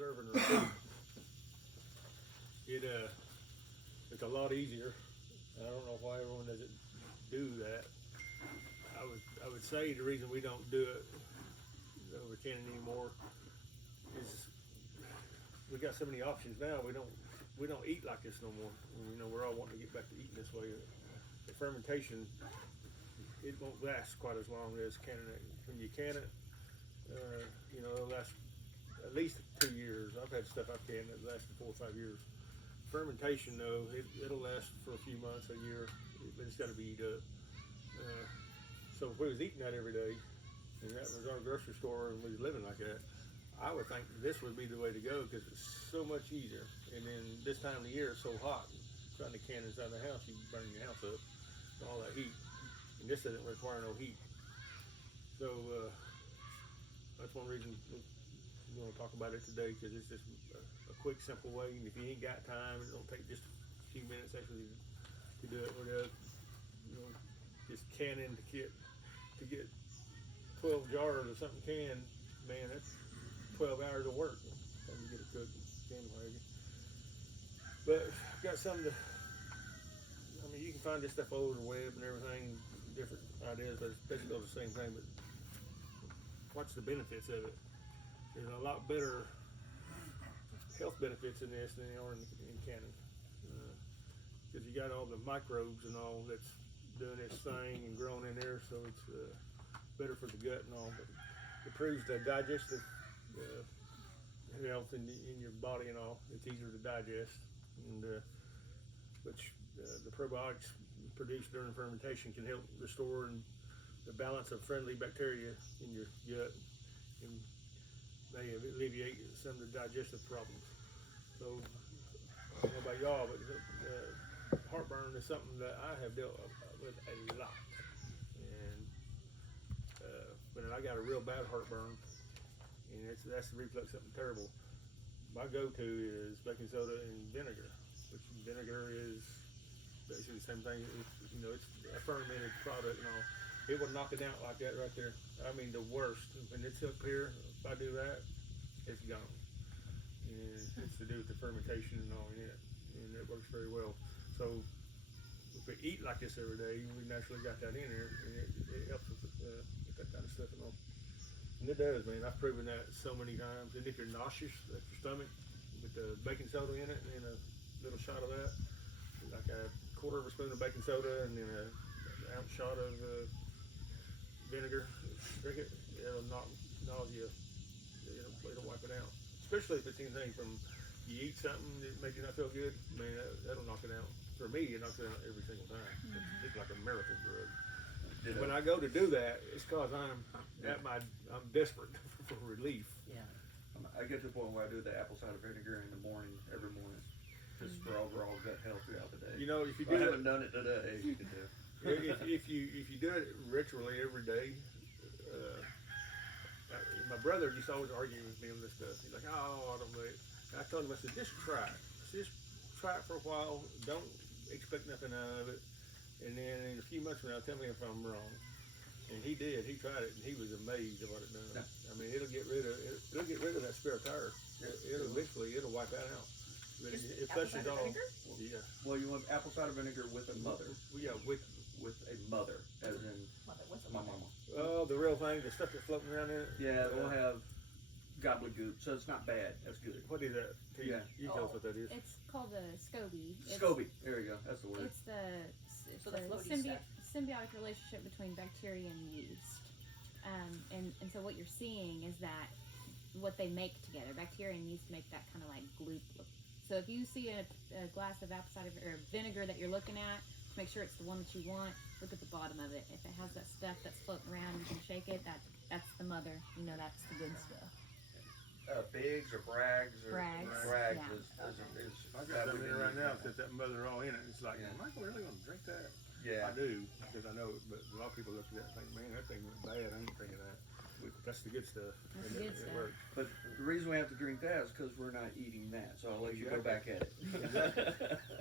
preserving their food. It's a lot easier. I don't know why everyone doesn't do that. I would say the reason we don't do it over canning anymore is we got so many options now. We don't eat like this no more. You know, we're all wanting to get back to eating this way. The fermentation, it won't last quite as long as canning it. When you can it, you know, it'll last at least 2 years. I've had stuff I've canned that lasted 4 or 5 years. Fermentation, though, it'll last for a few months, a year, but it's got to be eat up. So if we was eating that every day, and that was our grocery store, and we was living like that, I would think this would be the way to go because it's so much easier. And then this time of the year it's so hot, trying to can inside the house, you burn your house up, all that heat. And this doesn't require no heat. So that's one reason we want to talk about it today, because it's just a quick, simple way. And if you ain't got time, it don't take just a few minutes actually to do it. We're you know, just canning to get 12 jars of something canned, man, that's 12 hours of work. Time to get it cooked, can wagon. But got something to. I mean, you can find this stuff all over the web and everything, different ideas, but it's basically all the same thing. But what's the benefits of it? There's a lot better health benefits in this than there are in canning, because you got all the microbes and all that's doing its thing and growing in there, so it's better for the gut and all. But it improves the digestive health in your body and all. It's easier to digest, and which the probiotics produced during fermentation can help restore the balance of friendly bacteria in your gut, and may alleviate some of the digestive problems. So I don't know about y'all, but heartburn is something that I have dealt with a lot, and when I got a real bad heartburn, and that's the reflux, something terrible. My go-to is baking soda and vinegar, which vinegar is basically the same thing. It's a fermented product and all. It will knock it out like that right there. I mean, the worst. When it's up here, if I do that, it's gone. And it's to do with the fermentation and all in it, and it works very well. So if we eat like this every day, we naturally got that in there, and it helps with that kind of stuff and all. And it does, man. I've proven that so many times. And if you're nauseous at your stomach, with the baking soda in it and a little shot of that, like a quarter of a spoon of baking soda and then an ounce shot of vinegar, drink it, it'll knock nausea. It'll wipe it out. Especially if it's anything from you eat something that makes you not feel good, man, that'll knock it out. For me, it knocks it out every single time. It's like a miracle drug. When I go to do that, it's because I'm desperate for relief. Yeah. I get to the point where I do the apple cider vinegar in the morning, every morning, just for overall gut health throughout the day. You know, if you I haven't done it today, you can do. if you do it ritually every day, my brother used to always argue with me on this stuff. He's like, "Oh, I don't know." I told him, I said, "Just try it. Just try it for a while. Don't expect nothing out of it. And then in a few months from now, tell me if I'm wrong." And he did. He tried it, and he was amazed at what it done. I mean, it'll get rid of that spare tire. It'll wipe that out. But it flushes off. Yeah. Well, you want apple cider vinegar with a mother. Yeah, with a mother, as in my mama. Oh, the real thing, the stuff that's floating around in it. Yeah, we'll have gobbledygook, so it's not bad. That's good. What is that? Yeah. You tell us what that is. It's called a SCOBY. SCOBY. There you go. That's the word. It's the symbiotic relationship between bacteria and yeast. And so what you're seeing is that what they make together, bacteria and yeast make that kind of like gloop look. So if you see a glass of apple cider or vinegar that you're looking at, make sure it's the one that you want. Look at the bottom of it. If it has that stuff that's floating around, you can shake it. That's the mother. You know that's the good stuff. Biggs or Bragg's or Bragg's, Bragg's yeah. is I got something in there right now that's that mother all in it. It's like, am I really gonna drink that? Yeah. I do, because I know it, but a lot of people look at that and think, man, that thing went bad. I ain't drinking that. That's the good stuff. That's the good stuff. It works. But the reason we have to drink that is because we're not eating that. So I'll let you go back at it.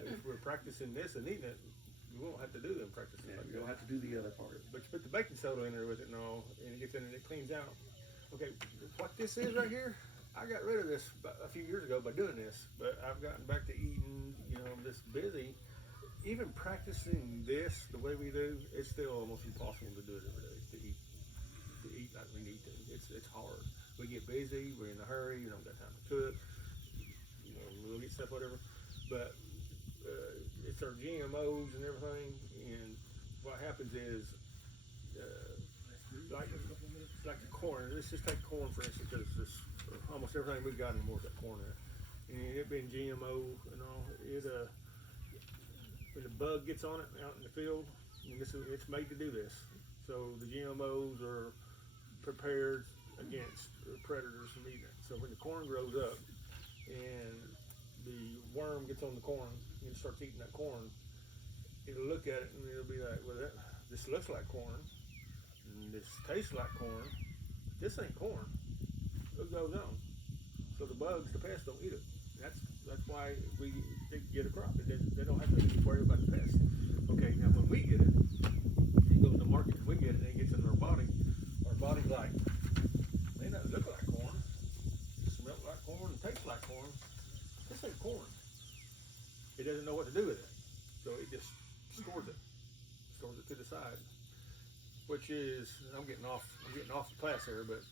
If we're practicing this and eating it, we won't have to do them practices. Yeah, like you don't that. have to do the other part. But you put the baking soda in there with it and all, and it gets in and it cleans out. Okay, what this is right here, I got rid of this a few years ago by doing this, but I've gotten back to eating, this busy. Even practicing this the way we do, it's still almost impossible to do it every day, to eat like we need to. It's hard. We get busy, we're in a hurry, we don't got time to cook, we'll get stuff, whatever. But it's our GMOs and everything, and what happens is, like the corn. Let's just take corn for instance, because almost everything we've got anymore is that corn there. And it being GMO and all, when the bug gets on it out in the field, it's made to do this. So the GMOs are prepared against predators from eating it. So when the corn grows up and the worm gets on the corn and starts eating that corn, it'll look at it and it'll be like, well, this looks like corn, and this tastes like corn. This ain't corn. It goes on. So the bugs, the pests, don't eat it. That's why they get a crop. They don't have to worry about the pests. Okay, now when we get it, it goes to the market and we get it and it gets in our body's like, they don't look like corn, smell like corn, taste like corn. This ain't corn. It doesn't know what to do with it. So it just stores it to the side. Which is, I'm getting off the class here, but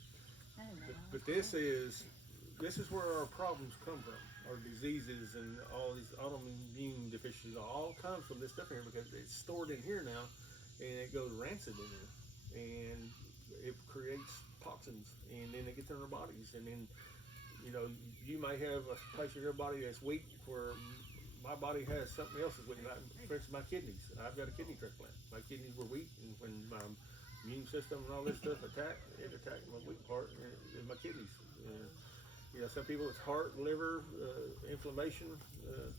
this is where our problems come from. Our diseases and all these autoimmune deficiencies all come from this stuff here, because it's stored in here now, and it goes rancid in there, and it creates toxins, and then it gets in our bodies, and then you might have a place in your body that's weak, where my body has something else that's weak. Like, for instance, my kidneys. I've got a kidney transplant. My kidneys were weak, and when my immune system and all this stuff attacked my weak part is my kidneys. Some people it's heart, liver, inflammation.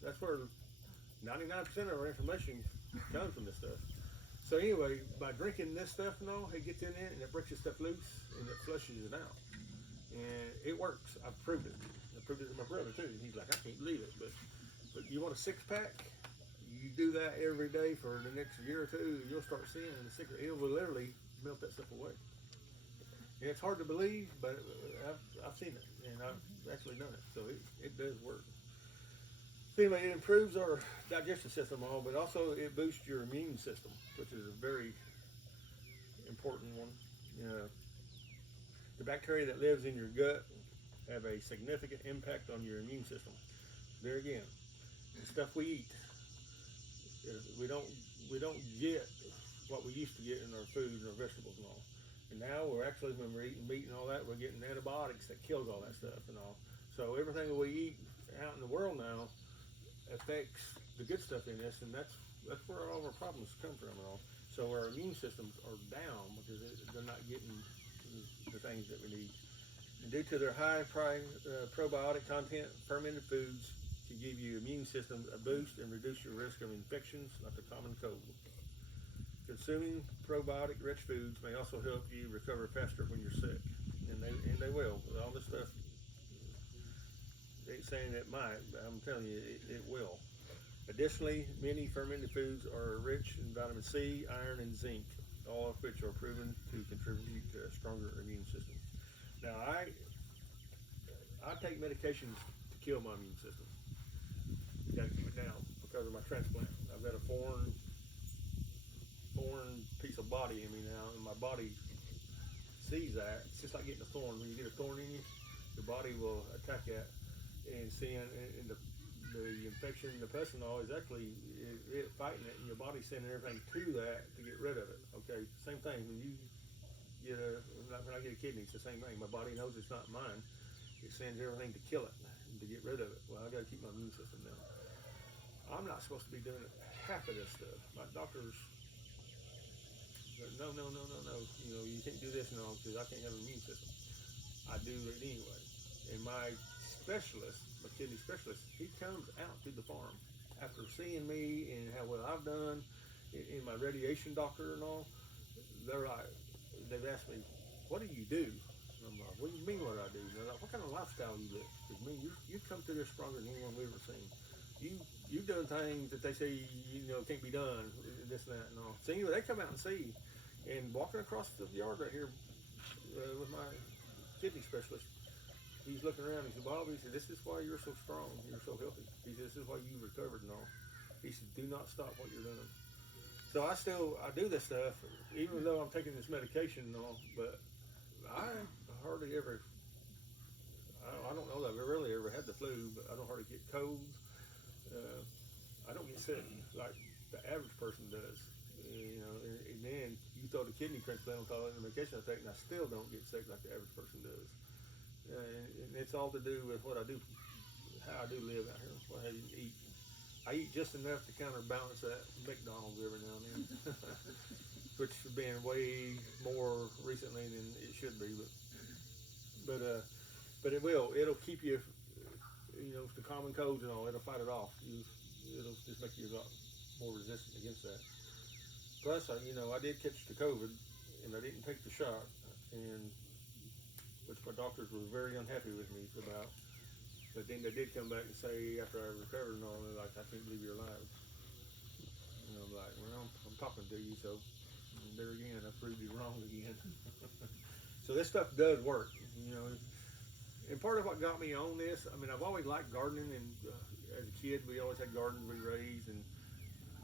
That's where 99% of our inflammation comes from this stuff. So anyway, by drinking this stuff and all, it gets in there and it breaks your stuff loose and it flushes it out. And it works. I've proved it. I proved it to my brother too. He's like, I can't believe it. But you want a 6-pack? You do that every day for the next year or two, you'll start seeing it will literally melt that stuff away. And it's hard to believe, but I've seen it, and I've actually done it, so it does work. So anyway, it improves our digestive system, but also it boosts your immune system, which is a very important one. The bacteria that lives in your gut have a significant impact on your immune system. There again, the stuff we eat, we don't get what we used to get in our food and our vegetables and all. And now we're actually, when we're eating meat and all that, we're getting antibiotics that kills all that stuff and all. So everything that we eat out in the world now affects the good stuff in us, and that's where all of our problems come from and all. So our immune systems are down because they're not getting the things that we need. And due to their high probiotic content, fermented foods can give your immune system a boost and reduce your risk of infections like the common cold. Consuming probiotic-rich foods may also help you recover faster when you're sick, and they will. With all this stuff, they ain't saying it might, but I'm telling you, it will. Additionally, many fermented foods are rich in vitamin C, iron, and zinc, all of which are proven to contribute to a stronger immune system. Now, I take medications to kill my immune system. You gotta keep it down because of my transplant. I've got a foreign piece of body in me now, and my body sees that. It's just like getting a thorn. When you get a thorn in you, your body will attack that, and seeing and the infection, the pus and all is actually it fighting it, and your body's sending everything to that to get rid of it. Okay, same thing when you get when I get a kidney, it's the same thing. My body knows it's not mine. It sends everything to kill it and to get rid of it. Well, I got to keep my immune system down. I'm not supposed to be doing half of this stuff. My doctors. No. You can't do this now because I can't have an immune system. I do it anyway. And my specialist, my kidney specialist, he comes out to the farm after seeing me and how well I've done in my radiation doctor and all. They've asked me, what do you do? And I'm like, what do you mean what I do? And they're like, what kind of lifestyle you live? Because you come through this stronger than anyone we've ever seen. You've done things that they say can't be done, this and that and all. So anyway, they come out and see, and walking across the yard right here with my kidney specialist, he's looking around. He said, Bob, he said, this is why you're so strong. You're so healthy. He said, this is why you recovered and all. He said, do not stop what you're doing. So I do this stuff, even though I'm taking this medication and all, but I hardly ever, I don't know that I've really ever had the flu, but I don't hardly get colds. I don't get sick like the average person does. You know, and then you throw the kidney transplant on top of the medication I take, and I still don't get sick like the average person does. And it's all to do with what I do, how I do live out here, what I eat. I eat just enough to counterbalance that McDonald's every now and then, which has been way more recently than it should be. But it'll keep you, you know, the common colds and all. It'll fight it off. It'll just make you a lot more resistant against that. Plus, I did catch the COVID, and I didn't take the shot, and which my doctors were very unhappy with me about. But then they did come back and say after I recovered and all, they're like, I can't believe you're alive. And I'm like, well, I'm talking to you, so there again, I proved you wrong again. So this stuff does work, you know. And part of what got me on this, I mean, I've always liked gardening, and as a kid, we always had gardens we raised, and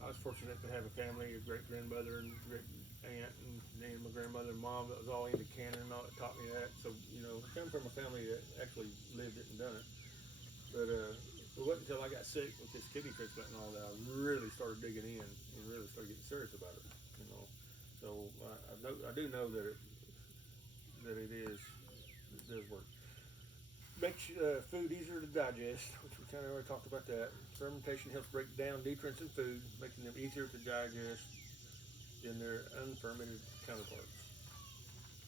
I was fortunate to have a family, a great grandmother and great aunt, and then my grandmother and mom that was all into canning and all that taught me that. So, you know, I come from a family that actually lived it and done it. But it wasn't until I got sick with this kidney transplant and all that I really started digging in and really started getting serious about it. You know, so I do know that it does work. Makes food easier to digest, which we kind of already talked about that. Fermentation helps break down nutrients in food, making them easier to digest than their unfermented counterparts.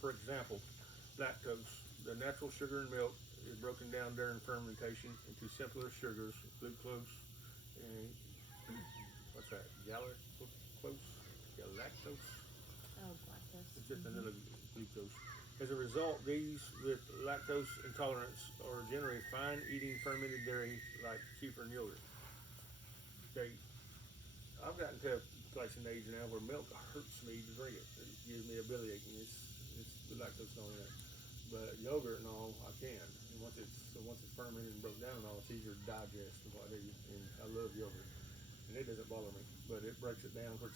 For example, lactose, the natural sugar in milk, is broken down during fermentation into simpler sugars, glucose, and what's that? Galactose? Oh, lactose. It's just another glucose. As a result, these with lactose intolerance are generally fine eating fermented dairy like kefir and yogurt. Okay, I've gotten to a place in age now where milk hurts me to drink it. It gives me a bellyache, and it's the lactose on it. But yogurt and all, I can. And once it's fermented and broke down and all, it's easier to digest than what I do. And I love yogurt, and it doesn't bother me. But it breaks it down, where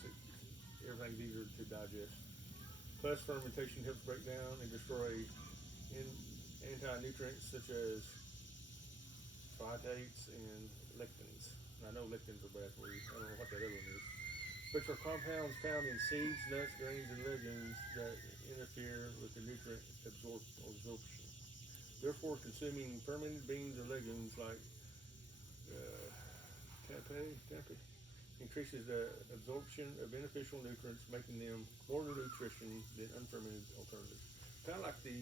everything's easier to digest. Plus, fermentation helps break down and destroy anti-nutrients such as phytates and lectins. And I know lectins are bad for you. I don't know what that other one is. Which are compounds found in seeds, nuts, grains, and legumes that interfere with the nutrient absorption. Therefore, consuming fermented beans or legumes like tempeh increases the absorption of beneficial nutrients, making them more nutrition than unfermented alternatives. Kind of like the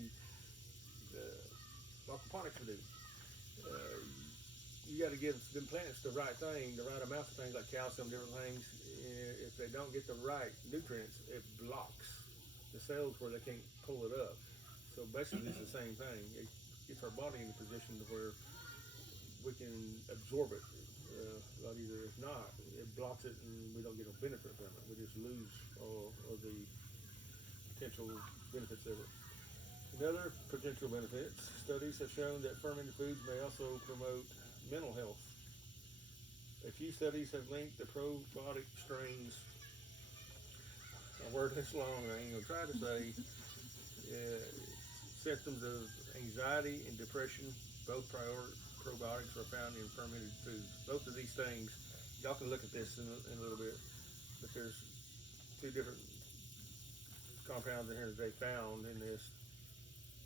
aquaponics would do. You got to give them plants the right thing, the right amount of things like calcium, different things. If they don't get the right nutrients, it blocks the cells where they can't pull it up. So basically, it's the same thing. It gets our body in a position to where we can absorb it. But either if not, it blocks it and we don't get no benefit from it. We just lose all of the potential benefits of it. Another potential benefits, studies have shown that fermented foods may also promote mental health. A few studies have linked the probiotic strains, a word this long I ain't gonna try to say, symptoms of anxiety and depression. Both probiotics are found in fermented foods. Both of these things, y'all can look at this in a little bit, but there's two different compounds in here that they found in this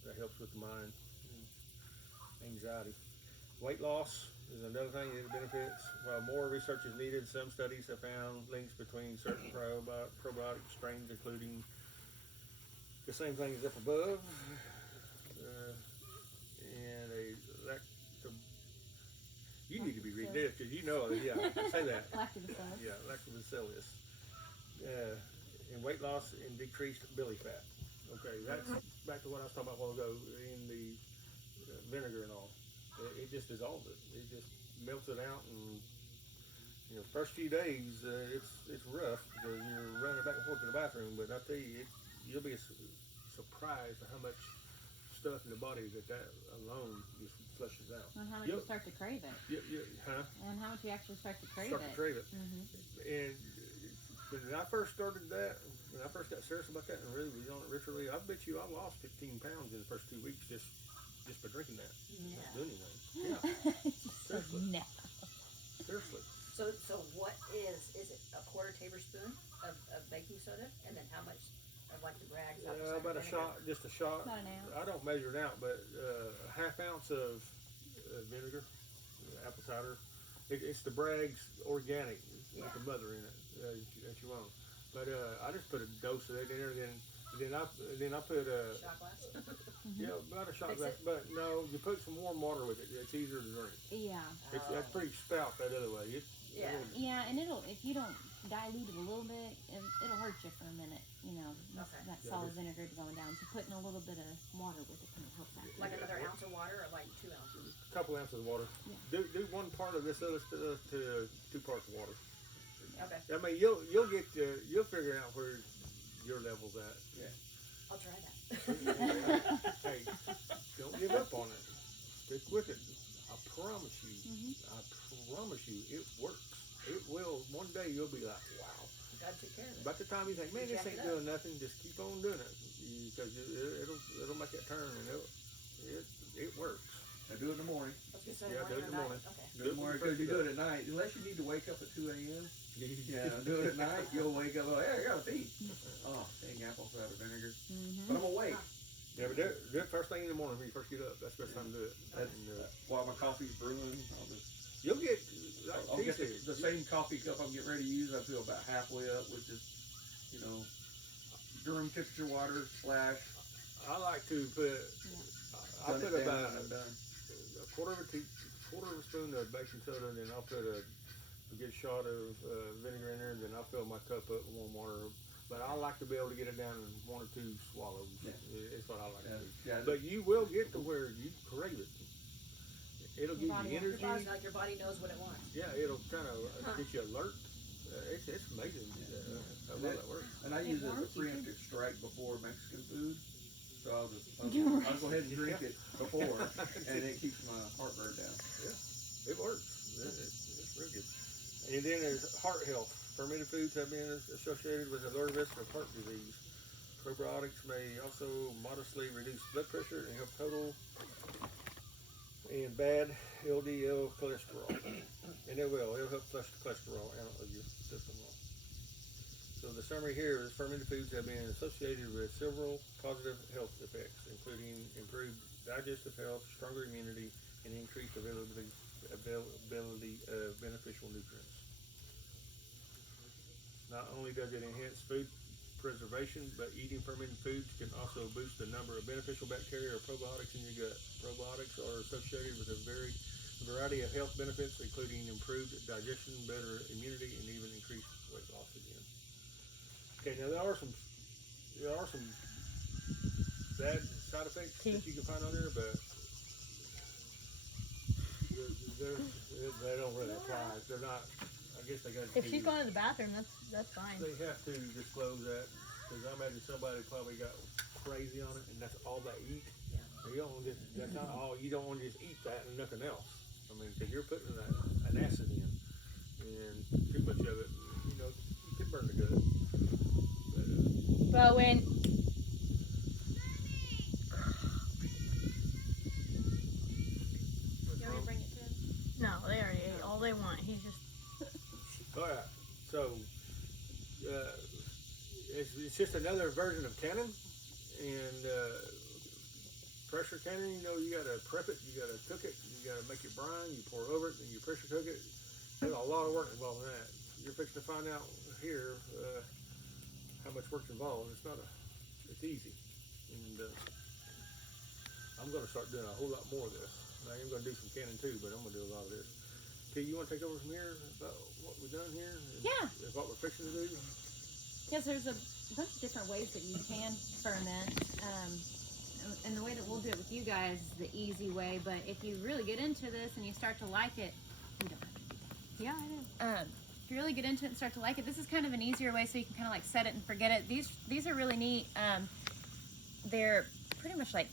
that helps with the mind and anxiety. Weight loss is another thing that benefits. While more research is needed, some studies have found links between certain probiotic strains, including the same things up above, and a you need to be reading this because you know, yeah, say that. Lactobacillus. Yeah, lactobacillus. And weight loss and decreased belly fat. Okay, that's back to what I was talking about a while ago in the vinegar and all. It just dissolves it. It just melts it out, and you know, first few days it's rough because you're running back and forth to the bathroom. But I tell you, you'll be surprised at how much stuff in the body that alone just flushes out. And how much you Yep. start to crave it. Huh? And how much you actually start to crave Start it. to crave it. Mm-hmm. And when I first started that, when I first got serious about that and really was on it literally, I bet you I lost 15 pounds in the first 2 weeks just by drinking that. Yeah. Not doing anything. Yeah. Seriously. No. Seriously. So what is it a quarter tablespoon of baking soda? And then how much of like the rags? About a shot, just a shot. About an ounce. I don't measure it out, but a half ounce of vinegar, apple cider. It's the Bragg's organic with the mother in it that you own. But I just put a dose of that in there, then I put a Shot glass? about a shot Mix glass. it? But no, you put some warm water with it. It's easier to drink. Yeah. That's pretty stout that other way. Yeah. Yeah, and if you don't dilute it a little bit, it'll hurt you for a minute, Okay. that Yeah, solid vinegar going down. So putting a little bit of water with it can help that. Like another ounce of water or like 2 ounces? A couple ounces of water. Yeah. Do 1 part of this other stuff to 2 parts of water. Okay. I mean, you'll figure out where your level's at. I'll try that. Hey, don't give up on it. Stick with it. I promise you. Mhm. I promise you, it works. It will. One day you'll be like, wow. God took care of it. By the time you think, man, this Jack ain't it up. doing nothing, just keep on doing it because it'll make that turn and it works. I do it in the morning. I was gonna say Yeah, do it in the morning morning. or night. Okay. Do it in the morning because you do it at night. Unless you need to wake up at 2 a.m. Yeah, do it at night. You'll wake up like, hey, I gotta pee. Oh, dang, apple cider vinegar. Mm-hmm. But I'm awake. Yeah, but do it first thing in the morning when you first get up. That's the best time to do it. That's And, while my coffee's brewing. you'll get like I'll get tasty. the same coffee cup I'm getting ready to use. I feel about halfway up with just, room temperature water / I like to put. I done put it down about and I'm done. a quarter of a spoon of baking soda, and then I'll put a good shot of vinegar in there, and then I'll fill my cup up with warm water. But I like to be able to get it down in 1 or 2 swallows. Yeah. It's what I like to do. Yeah, But you will get to where you crave it. It'll give body you wants energy. Like your body knows what it wants. Yeah, it'll kind of get you alert. It's amazing how well that works. and I It use it as a warms you, too. preemptive strike before Mexican food. So I'll You're I'll go ahead and drink it before, and it keeps my heartburn down. It works. It's real good. And then there's heart health. Fermented foods have been associated with a lower risk of heart disease. Probiotics may also modestly reduce blood pressure and help total and bad LDL cholesterol. And it'll help flush the cholesterol out of your system. So the summary here is fermented foods have been associated with several positive health effects, including improved digestive health, stronger immunity, and increased availability of beneficial nutrients. Not only does it enhance food preservation, but eating fermented foods can also boost the number of beneficial bacteria or probiotics in your gut. Probiotics are associated with a variety of health benefits, including improved digestion, better immunity, and even increased weight loss again. Okay, now there are some bad side effects that you can find on there, but they don't really apply. They're not. I guess they got. If she's going to the bathroom, that's fine. They have to disclose that because I imagine somebody probably got crazy on it, and that's all they eat. Yeah. You don't just, that's not all. You don't want to just eat that and nothing else. I mean, because you're putting an acid in, and too much of it, you could burn the gut. But, Bowen. You want me to bring it to him? No, they already ate all they want. He's just. all right, so it's just another version of canning, and pressure canning. You got to prep it, you got to cook it, you got to make it brine, you pour over it, and you pressure cook it. There's a lot of work involved in that. You're fixing to find out here how much work's involved. It's easy, and I'm going to start doing a whole lot more of this. I am going to do some canning too, but I'm going to do a lot of this. P, you want to take over from here about what we've done here? Yeah. And what we're fixing to do? Because there's a bunch of different ways that you can ferment. And the way that we'll do it with you guys is the easy way. But if you really get into this and you start to like it, you don't have to do that. Yeah, I do. If you really get into it and start to like it, this is kind of an easier way so you can kind of like set it and forget it. These are really neat. They're pretty much like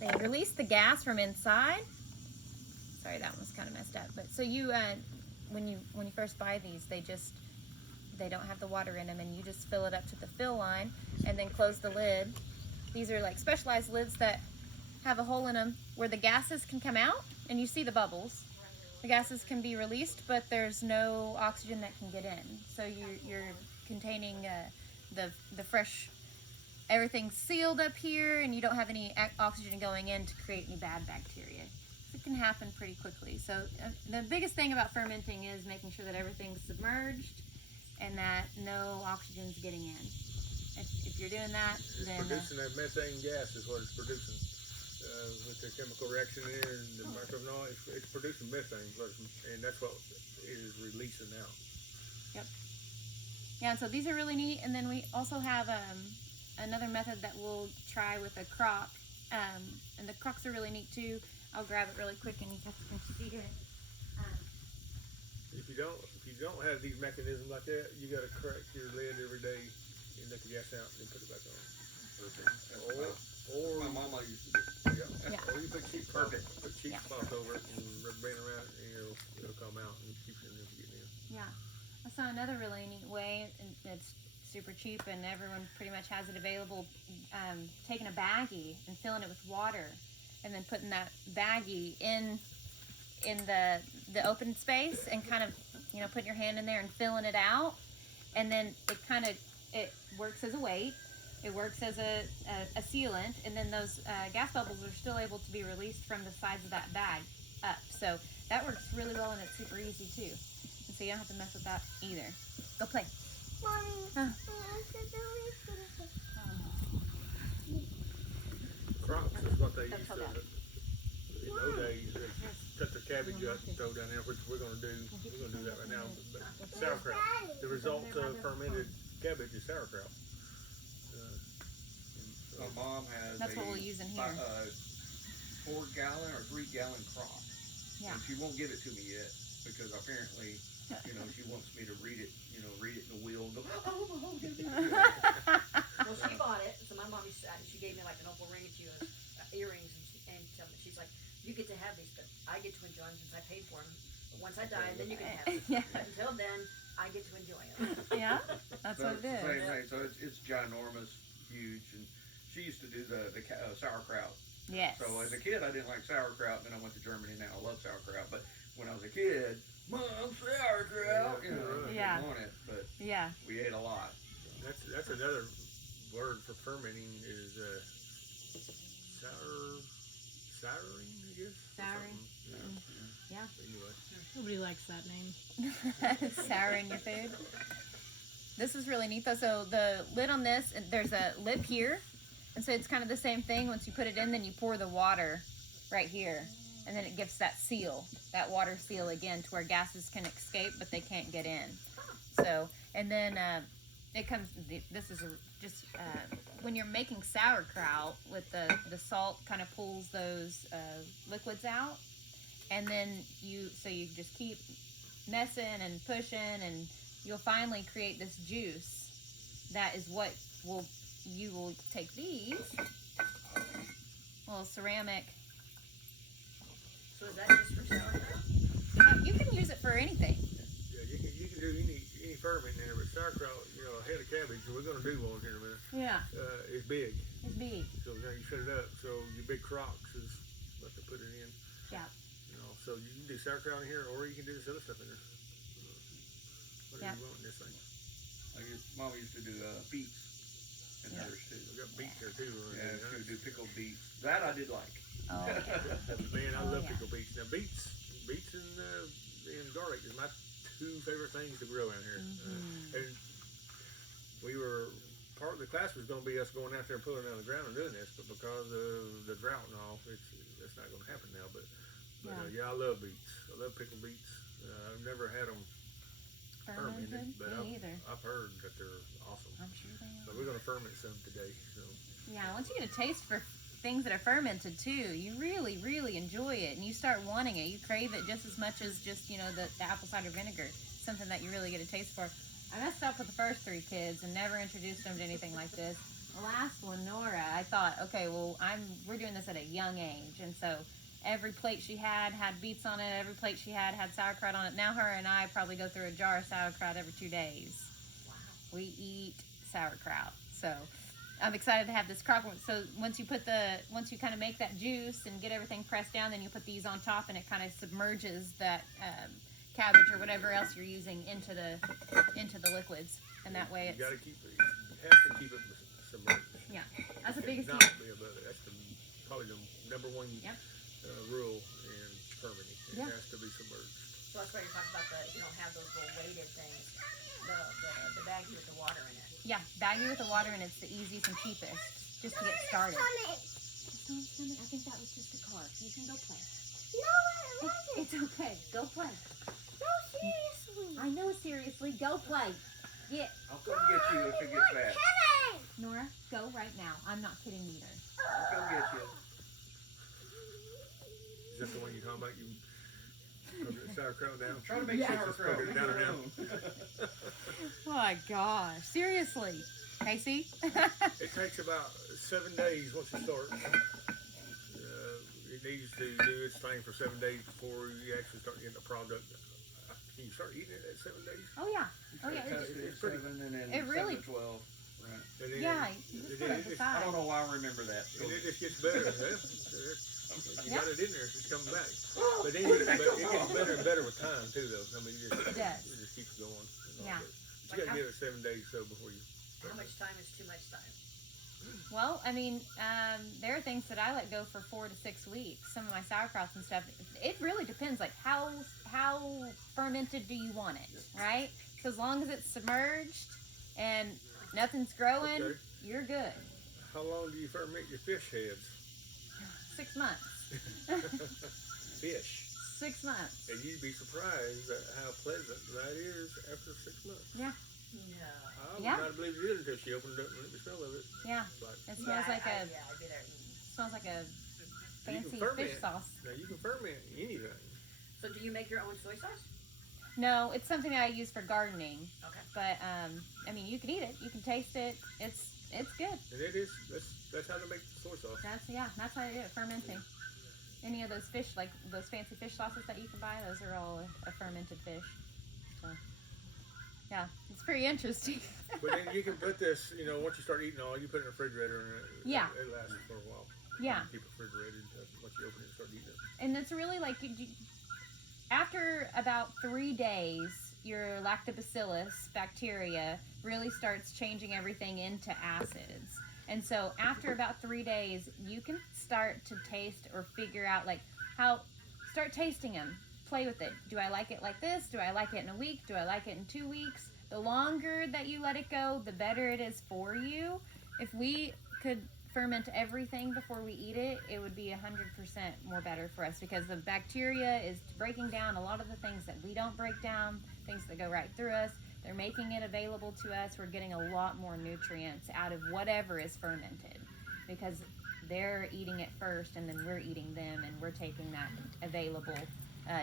they release the gas from inside. Sorry, that one was kind of messed up. But so you, when you first buy these, they don't have the water in them, and you just fill it up to the fill line, and then close the lid. These are like specialized lids that have a hole in them where the gases can come out, and you see the bubbles. The gases can be released, but there's no oxygen that can get in. So you're containing the fresh. Everything's sealed up here, and you don't have any oxygen going in to create any bad bacteria. It can happen pretty quickly. So the biggest thing about fermenting is making sure that everything's submerged and that no oxygen's getting in. If you're doing that, It's then producing that methane gas is what it's producing. With the chemical reaction in it and the microbes and all, it's producing methane, and that's what it is releasing out. yeah. And so these are really neat. And then we also have another method that we'll try with a crock, and the crocks are really neat too. I'll grab it really quick, and you guys can see it. If you don't have these mechanisms like that, you got to crack your lid every day and let the gas out and then put it back on. Or My mama used to do. Yeah. Or you put cheap cloth, Perfect. put cheap Yeah. cloth over it and rubber band around it, and it'll come out and keep it in there from getting in. Yeah, I saw another really neat way, and it's super cheap, and everyone pretty much has it available. Taking a baggie and filling it with water, and then putting that baggie in the open space, and kind of putting your hand in there and filling it out, and then it works as a weight. It works as a sealant, and then those gas bubbles are still able to be released from the sides of that bag up. So that works really well, and it's super easy too. And so you don't have to mess with that either. Go play. Huh. Crocs is what they used That's to, okay. in those days, they cut their cabbage up and throw down there, which we're gonna do that right now. But sauerkraut, the result of fermented cabbage is sauerkraut. My mom has That's what we'll use in here. 4-gallon or 3-gallon crock. Yeah. And she won't give it to me yet because apparently, she wants me to read it in the wheel and go, oh, give it to me. Well, she bought it, so my mom she gave me like an opal ring and she was earrings, and she's like, you get to have these, but I get to enjoy them since I paid for them. But once I die, then you can have them. Yeah. But until then, I get to enjoy them. Yeah, that's So what it it's the same is. thing. So it's ginormous, huge, and she used to do the sauerkraut. Yes. So as a kid, I didn't like sauerkraut. Then I went to Germany. Now I love sauerkraut. But when I was a kid, Mom, sauerkraut. Yeah. I didn't want it, but Yeah. we ate a lot. That's another word for fermenting is souring, I guess. or Souring. something. Yeah. Anyway. Nobody likes that name. Sour in your food. This is really neat though. So the lid on this, and there's a lip here, and so it's kind of the same thing. Once you put it in, then you pour the water right here, and then it gives that seal, that water seal again, to where gases can escape but they can't get in. So, and then it comes. This is when you're making sauerkraut, with the salt kind of pulls those liquids out, and then you just keep messing and pushing, and you'll finally create this juice. That is what you will take these little ceramic. So is that just for sauerkraut? You can use it for anything. Yeah, you can do any ferment in there, but sauerkraut, a head of cabbage, and we're gonna do one here in a minute. Yeah, Is big. it's big. So now you set it up. So your big crocks is what to put it in. Yeah. So you can do sauerkraut in here, or you can do this other stuff in there. Whatever you want in this thing. Mom used to do beets and Yeah. hers too. We got beets here too. Yeah, she would do pickled beets. That I did like. Oh, yeah. Man, I Oh, love yeah. pickled beets. Now beets and garlic is my 2 favorite things to grow out here. And part of the class was going to be us going out there and pulling it out of the ground and doing this, but because of the drought and all, that's not going to happen now. But I love beets. I love pickled beets. I've never had them fermented, but Me either. I've heard that they're awesome. I'm sure they So are. we're going to ferment some today. So Yeah, once you get a taste for things that are fermented too, you really, really enjoy it, and you start wanting it. You crave it just as much as just the apple cider vinegar. Something that you really get a taste for. I messed up with the first 3 kids and never introduced them to anything like this. last one, Nora, I thought, okay, well, we're doing this at a young age, and so every plate she had beets on it. Every plate she had sauerkraut on it. Now her and I probably go through a jar of sauerkraut every 2 days. Wow. We eat sauerkraut, so I'm excited to have this crock. So once you kind of make that juice and get everything pressed down, then you put these on top, and it kind of submerges that cabbage or whatever else you're using into the liquids, and that way You it's have to keep it submerged. yeah. That's the biggest Not thing. be above it. That's probably the number one Yep. rule in fermenting. It Yeah. has to be submerged. So that's why you're talking about if you don't have those little weighted things, the baggie with the water in it. Yeah, baggie with the water, and it's the easiest and cheapest just to get started. I think that was just a car. You can go play. No, It's okay. Go play. no, seriously. I know, seriously. Go play. Get I'll come get you if it gets bad. Kidding. Nora. Go right now. I'm not kidding either. I'll come get you. Is that the one you're talking about? You put the sauerkraut down? Try to make Yeah. sauerkraut. Just put it down Leave and it alone. Oh my gosh. Seriously. Casey? It takes about 7 days once you start. It needs to do its thing for 7 days before you actually start getting the product. Can you start eating it at 7 days? Oh yeah. Oh yeah. Cut It's, it at it's pretty- 7 and then it really- 7 to 12. Right. And then yeah. You just put it it I aside. don't know why I remember that. And it just gets better. You Yeah. got it in there, it's just coming back. But then it gets better and better with time too, though. I mean, It does. it just keeps going. and all Yeah. that. But you got to give it 7 days so before you. How much time is too much time? Well, I mean, there are things that I let go for 4 to 6 weeks. Some of my sauerkrauts and stuff. It really depends. Like how fermented do you want it, right? So as long as it's submerged and nothing's growing, Okay. you're good. How long do you ferment your fish heads? 6 months. Fish. 6 months. And you'd be surprised at how pleasant that is after 6 months. No. I would Yeah. not believe it is until she opened it up and let me smell of it. Yeah. It's like, It smells like I'd be there. smells like a fancy ferment. fish sauce. now you can ferment anything. So do you make your own soy sauce? No, it's something that I use for gardening. Okay. But I mean, you can eat it. You can taste it. It's good. And it is, that's how to make soy sauce. That's how I do it. Fermenting. Any of those fish, like those fancy fish sauces that you can buy, those are all a fermented fish. So, yeah, it's pretty interesting. But then you can put this, once you start eating all, you put it in the refrigerator and Yeah. it lasts for a while. Yeah. You keep it refrigerated once you open it and start eating it. And it's really like after about 3 days, your lactobacillus bacteria really starts changing everything into acids. And so after about 3 days, you can start to taste or figure out start tasting them. Play with it. Do I like it like this? Do I like it in a week? Do I like it in 2 weeks? The longer that you let it go, the better it is for you. If we could ferment everything before we eat it, it would be 100% more better for us, because the bacteria is breaking down a lot of the things that we don't break down, things that go right through us. They're making it available to us. We're getting a lot more nutrients out of whatever is fermented, because they're eating it first and then we're eating them, and we're taking that available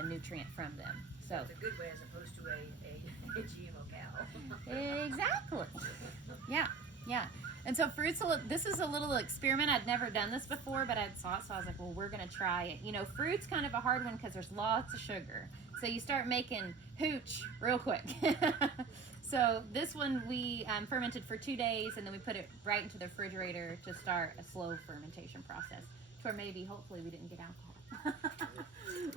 nutrient from them. So It's a good way as opposed to a GMO cow. exactly. Yeah. And so this is a little experiment. I'd never done this before, but I saw it, so I was like, well, we're going to try it. Fruit's kind of a hard one because there's lots of sugar. So you start making hooch real quick. So this one we fermented for 2 days, and then we put it right into the refrigerator to start a slow fermentation process. To where maybe, hopefully, we didn't get alcohol.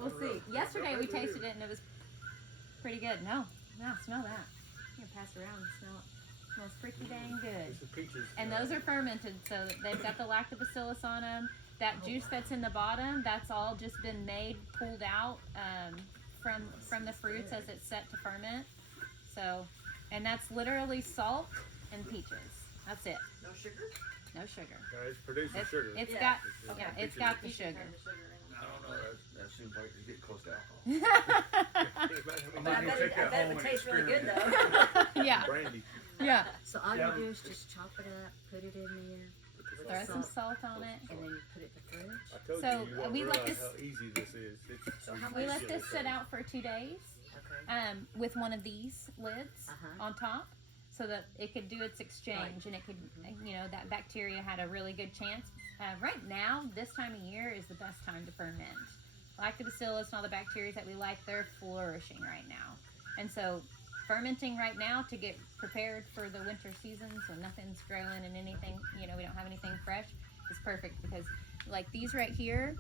We'll see. Yesterday we tasted it, and it was pretty good. No, smell that. You can pass it around and smell it. Smells pretty dang good. It's the peaches. And those are fermented, so they've got the lactobacillus on them. That juice that's in the bottom, that's all just been pulled out from the fruits as it's set to ferment. So, and that's literally salt and peaches. That's it. No sugar? No sugar. It's producing sugar. It's Yeah. got the sugar. I don't know. That seems like it's getting close to alcohol. But I bet it tastes really good though. Yeah. Brandy. Yeah. So all you do is just chop it up, put it in there, Throw some salt on it. and then you put it in the fridge. I told So, you won't we let realize this- how easy this is. So how We much let this sit out for 2 days Okay. with one of these lids Uh-huh. on top. so that it could do its exchange, and it could, you know, that bacteria had a really good chance. Right now, this time of year is the best time to ferment. Lactobacillus and all the bacteria that we like, they're flourishing right now. And so fermenting right now to get prepared for the winter season, so nothing's growing and anything, you know, we don't have anything fresh, is perfect, because like these right here,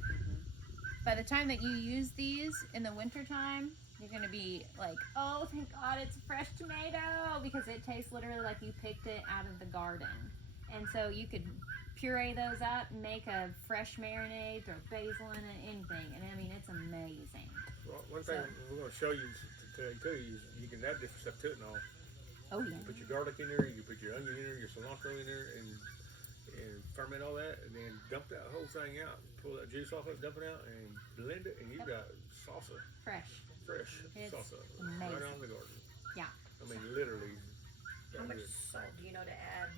by the time that you use these in the winter time, you're gonna be like, oh, thank God it's a fresh tomato, because it tastes literally like you picked it out of the garden. And so you could puree those up and make a fresh marinade, throw basil in it, anything, and I mean, it's amazing. Well, one thing we're going to show you today too is you can add different stuff to it and all. Oh You yeah. can put your garlic in there, you can put your onion in there, your cilantro in there, and ferment all that, and then dump that whole thing out. Pull that juice off it, dump it out, and blend it, and you've got salsa, Fresh. fresh salsa, amazing. right out of the garden. Yeah. I mean, literally. How that much good. salt do you know to add?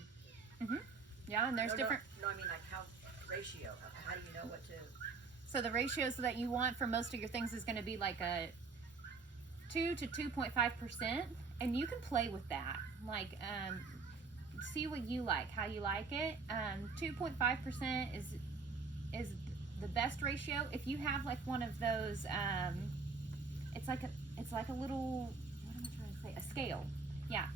Yeah, and there's different. No, I mean like how ratio. How do you know what to? So the ratios that you want for most of your things is going to be like a 2 to 2.5%, and you can play with that. Like, see what you like, how you like it. 2.5% is the best ratio. If you have like one of those, it's like a little, what am I trying to say? A scale, yeah,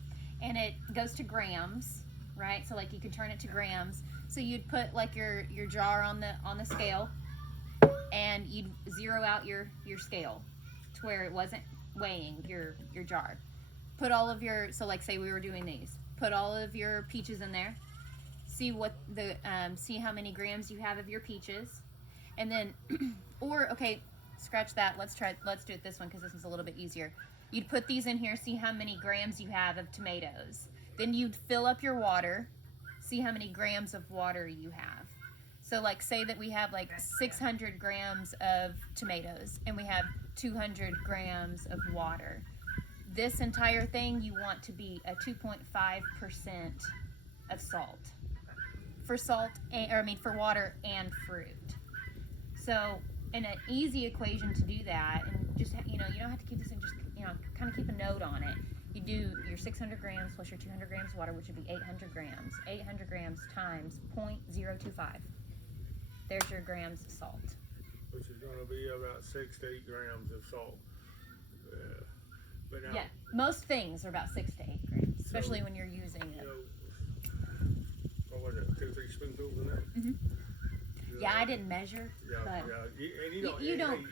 and it goes to grams, right? So like you can turn it to grams. So you'd put like your jar on the scale, and you'd zero out your scale to where it wasn't weighing your jar. Put all of your, so like say we were doing these, put all of your peaches in there, see what the see how many grams you have of your peaches, and then or okay, scratch that, let's do it this one, because this one's a little bit easier. You'd put these in here, see how many grams you have of tomatoes, then you'd fill up your water, see how many grams of water you have. So like say that we have like 600 grams of tomatoes and we have 200 grams of water. This entire thing you want to be a 2.5% of salt. For salt, for water and fruit. So in an easy equation to do that, and just, you know, you don't have to keep this in, just, you know, kind of keep a note on it. You do your 600 grams plus your 200 grams of water, which would be 800 grams. 800 grams times 0.025. There's your grams of salt. Which is going to be about 6 to 8 grams of salt. But now, Yeah, most things are about 6 to 8 grams, especially when you're using you it. know, what was it, 2 or 3 spoonfuls in that? Mhm. Yeah, I didn't measure, Yeah, but yeah. And you don't-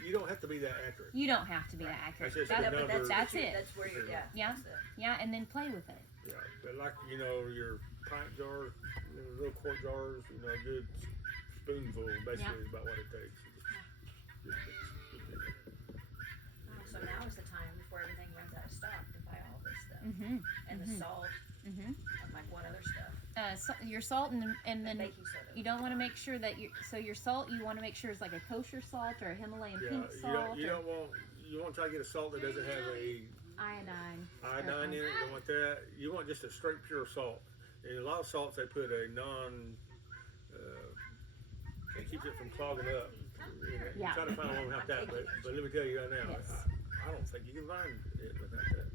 you don't have to be that accurate. you don't have to be that accurate. That's just That's, a number. that's it. That's where you're. Yeah. Yeah. that's the- Yeah, and then play with it. Yeah, but like, you know, your pint jars, little quart jars, you know, a good spoonful basically is about what it takes. So now is the time before everything runs out of stock to buy all this stuff. Mhm. And the salt and like what other stuff? So your salt and And then baking soda. you don't want to make sure that your salt, you want to make sure it's like a kosher salt or a Himalayan Yeah, pink salt you or don't want to try to get a salt that doesn't have a iodine. iodine in it. You don't want that. You want just a straight pure salt. And a lot of salts they put a it keeps it from clogging up. You know, Yeah. try to find one without that, but let me tell you right now, Yes. I don't think you can find it without that.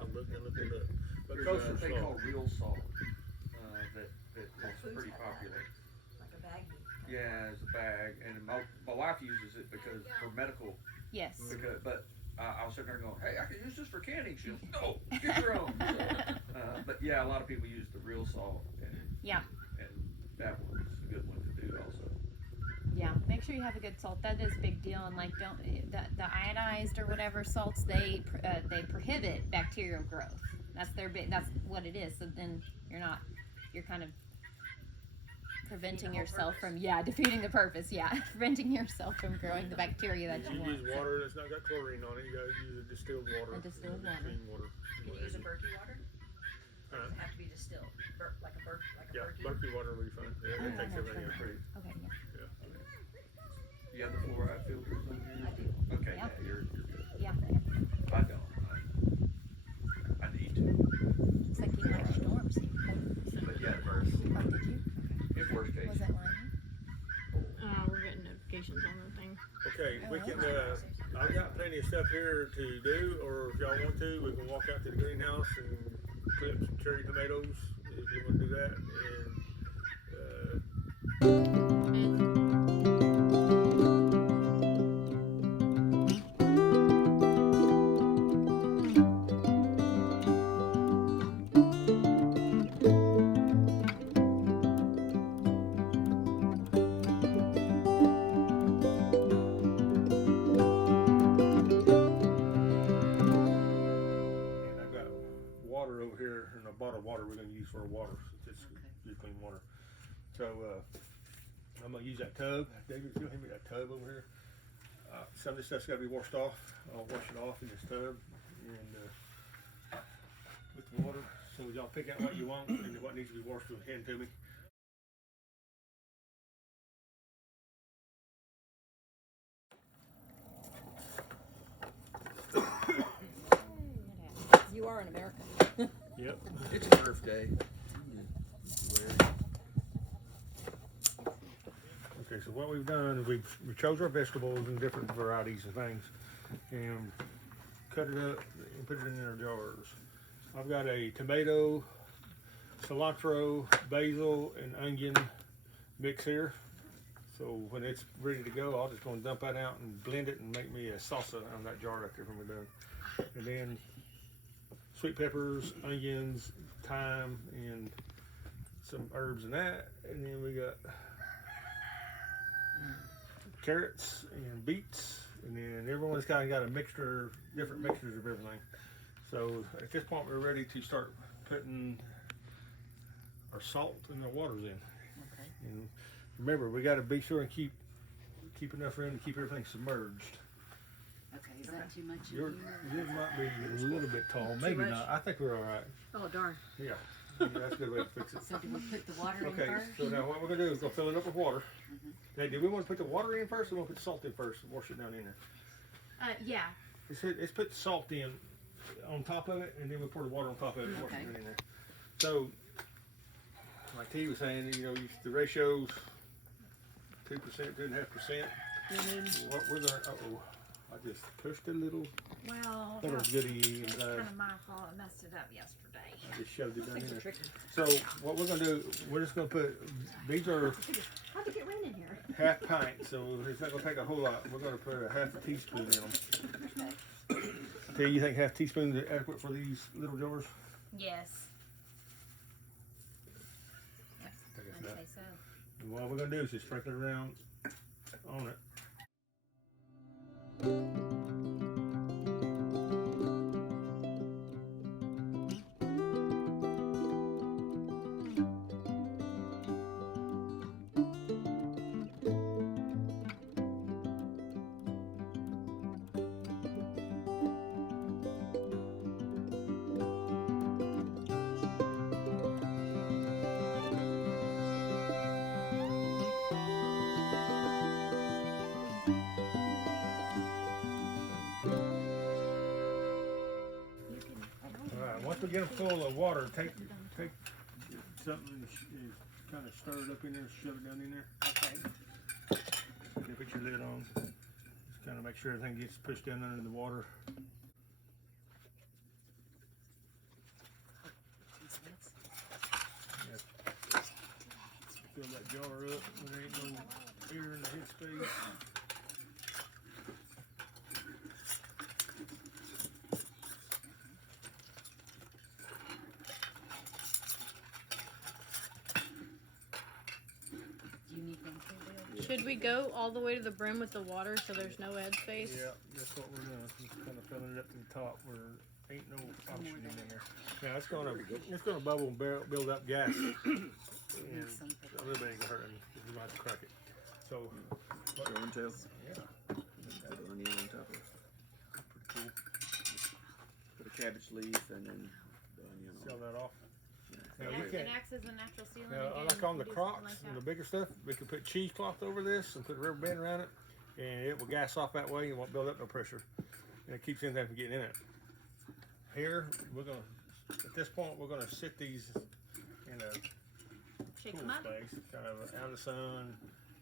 I've looked and looked and looked. But There's kosher a thing salt. called real salt that Whole is Foods pretty have that. popular. Like a baggie. Yeah, it's a bag, and my wife uses it because for medical. Yes. But I was sitting there going, "Hey, I can use this for canning." She goes, "No, get your own." So, but yeah, a lot of people use the real salt, and Yeah. and that one's a good one to do also. Yeah, make sure you have a good salt. That is a big deal. And like, don't the iodized or whatever salts, they prohibit bacterial growth. That's what it is. So then you're kind of preventing the whole yourself purpose. from defeating the purpose. Yeah, preventing yourself from growing the bacteria that you You want. use water that's not got chlorine on it. You gotta use a distilled water. A distilled water. Clean water. Can you use a Berkey water? Or does it have to be distilled? Like a Yeah, Berkey? Berkey water will be fine. Yeah, Oh, it takes no, everything sure. out pretty. Okay. Yeah. You have the fluoride filters on yours? I do. Okay, Yeah. yeah, you're good. Yeah. I don't. I need to. It's like you had a storm. So But yeah, it works. oh, did you? If worst case. Was it lightning? We're getting notifications on the thing. Okay, we Oh, can. okay. I've got plenty of stuff here to do, or if y'all want to, we can walk out to the greenhouse and clip some cherry tomatoes if you want to do that, and I've got water over here, and a bottle of water we're going to use for our water. It's good clean water. So I'm going to use that tub. David, you hand me that tub over here. Some of this stuff's got to be washed off. I'll wash it off in this tub and with the water. So y'all pick out what you want and what needs to be washed and hand to me. You are an American. Yep. It's Earth Day. Okay, so what we've done is we chose our vegetables in different varieties of things and cut it up and put it in our jars. I've got a tomato, cilantro, basil, and onion mix here. So when it's ready to go, I'll just go and dump that out and blend it and make me a salsa on that jar right there when we're done. And then sweet peppers, onions, thyme, and some herbs and that. And then we got carrots and beets, and then everyone's kind of got a mixture, different mixtures of everything. So at this point, we're ready to start putting our salt and our waters in. Okay. And remember, we got to be sure and keep enough room to keep everything submerged. Okay, is that too much? in Yours here? might be a little bit tall, maybe much? not. I think we're all right. Oh darn. Yeah, that's a good way to fix it. So do we put the water Okay, in first? so now what we're gonna do is go fill it up with water. Hey, do we want to put the water in first, or we want to put the salt in first and wash it down in there? Yeah. Let's put the salt in on top of it, and then we pour the water on top of it and wash Okay. it down in there. So, like T was saying, you know, the ratio's 2%, 2.5%. What we're gonna, I just pushed a little Well, goodie it's inside. kind of my fault. I messed it up yesterday. I just shoved it down in there. Tricky. So what we're gonna do, we're just gonna put, these are How'd it get rain in here? half pint, so it's not gonna take a whole lot. We're gonna put a half a teaspoon in them. T, you think half teaspoon is adequate for these little jars? Yes. I guess I'd not. say so. And what we're gonna do is just sprinkle it around on it. Alright, once we get them full of water, take something and kind of stir it up in there, shove it down in there. Okay. Then put your lid on. Just kind of make sure everything gets pushed down under the water. Fill that jar up when there ain't no air in the headspace. Do you need them too, Bill? Should we go all the way to the brim with the water so there's no head space? Yeah, that's what we're doing. Just kind of filling it up to the top where ain't no oxygen in there. Now it's gonna bubble and build up gas, and a little bit ain't gonna hurt any. You might have to crack it. So, Show and tell. yeah. Add the onion on top of it. Pretty cool. Put a cabbage leaf and then the onion Seal on that off. it. Now, you It can't. acts as a natural sealant. Now, again, like on the do something crocks like and the that. bigger stuff, we can put cheesecloth over this and put a rubber band around it, and it will gas off that way and won't build up no pressure. And it keeps anything from getting in it. Here, at this point, we're gonna sit these in a Shake cool them up. space, kind of out of the sun,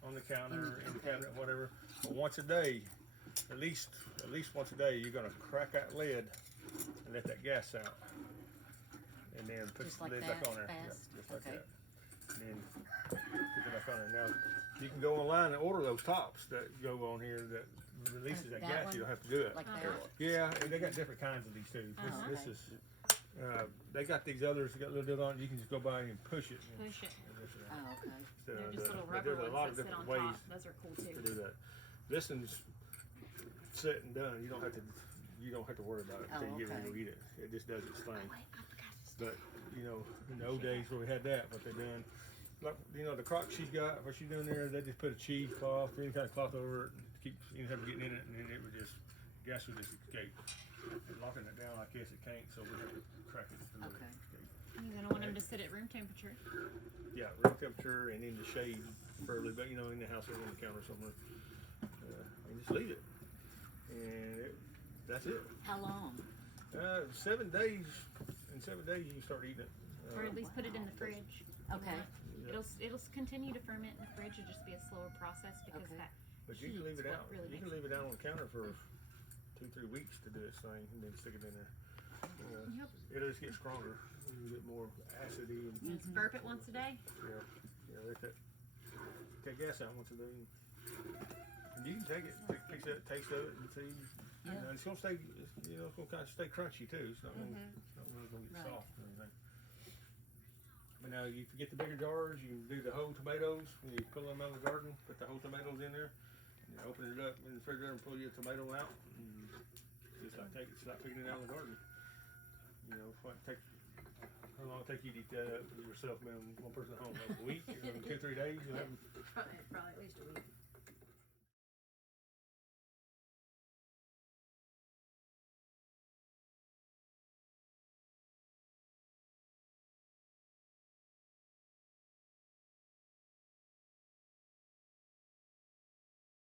on the counter, in the cabinet, whatever. But once a day, at least once a day, you're gonna crack that lid and let that gas out. and then put Just the like lid back that, on there. fast? Yeah, just like Okay. that. And then put it back on there. Now, you can go online and order those tops that go on here that releases that That gas. one? You don't have to do it. Like Uh-huh. that? Yeah, and they got different kinds of these too. Oh, This okay. is, they got these others that got a little deal on it. You can just go by and push it. And, Push it. and this and that. Oh, okay. Instead They're of just the- little but rubber there's a lot ones of that sit different on ways top. Those are cool to too. do that. This one's set and done. You don't have to. You don't have to worry about it until Oh, you get ready to okay. eat it. It just does its thing. Wait, I forgot to But you know, in the old days where we had that, what they done, like you know, the crock she's got, what she's doing there, they just put a cheesecloth or any kind of cloth over it, and keep anything from getting in it, and then it would just gas would just escape. And locking it down, I guess it can't, so we have to crack it to let Okay. it escape. You're gonna want them to sit at room temperature. Yeah, room temperature and in the shade, preferably, but you know, in the house or on the counter somewhere, and just leave it, and that's it. How long? 7 days. In 7 days, you can start eating it. Or at least put it in the fridge. Okay. It'll continue to ferment in the fridge. It'll just be a slower process because Okay. that But you can leave it heat's out. what really You can makes leave it out on the counter for 2-3 weeks to do its thing, and then stick it in there. Yep. It'll just get stronger. You get more acidy and Just burp it once a day. let that take gas out once a day. And you can take it, pick that taste of it, and see. You know, it's gonna stay. You know, it's gonna kind of stay crunchy too. It's not gonna, it's not really gonna get Right. soft or anything. But now you forget the bigger jars. You can do the whole tomatoes when you pull them out of the garden. Put the whole tomatoes in there, and you open it up in the refrigerator and pull your tomato out. And just like it's like picking it out of the garden. You know, how long it take you to eat that up yourself, man? One person at home, like a week, 2-3 days. You have them